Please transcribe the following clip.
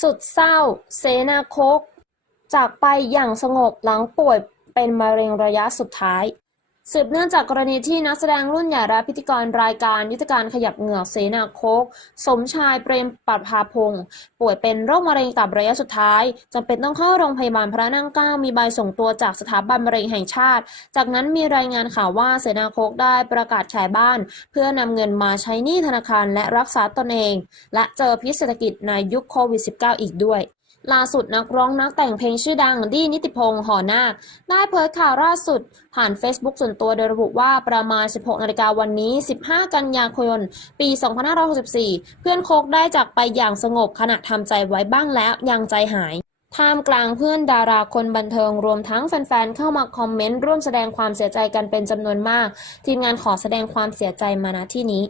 สุดเศร้า เสนาโคก จากไปอย่างสงบหลังป่วยเป็นมะเร็งระยะสุดท้าย สืบเนื่องจากกรณีที่นักแสดงรุ่นใหญ่และพิธีกรรายการยุทธการขยับเหงือกเสนาโคก สมชายเปรมปัภาพงศ์ป่วยเป็นโรคมะเร็งตับระยะสุดท้ายจำเป็นต้องเข้าโรงพยาบาลพระนั่งเก้ามีใบส่งตัวจากสถาบันมะเร็งแห่งชาติ จากนั้นมีรายงานข่าวว่าเสนาโคกได้ประกาศขายบ้าน เพื่อนำเงินมาใช้หนี้ธนาคารและรักษาตนเอง และเจอพิษเศรษฐกิจในยุคโควิด -19 อีกด้วย ล่าสุดนักร้องนักแต่งเพลงชื่อดังดี้นิติพงษ์หอนาคได้เผยข่าวล่าสุด ผ่าน Facebook ส่วนตัวโดยระบุว่าประมาณ 16นาฬิกาวันนี้ 15 กันยายน ปี 2564 เพื่อนโคกได้จากไปอย่างสงบขณะทำใจไว้บ้างแล้วยังใจหายท่ามกลางเพื่อนดาราคนบันเทิงรวมทั้งแฟนๆ เข้ามาคอมเมนต์ร่วมแสดงความเสียใจกันเป็นจำนวนมาก ทีมงานขอแสดงความเสียใจมาณที่นี้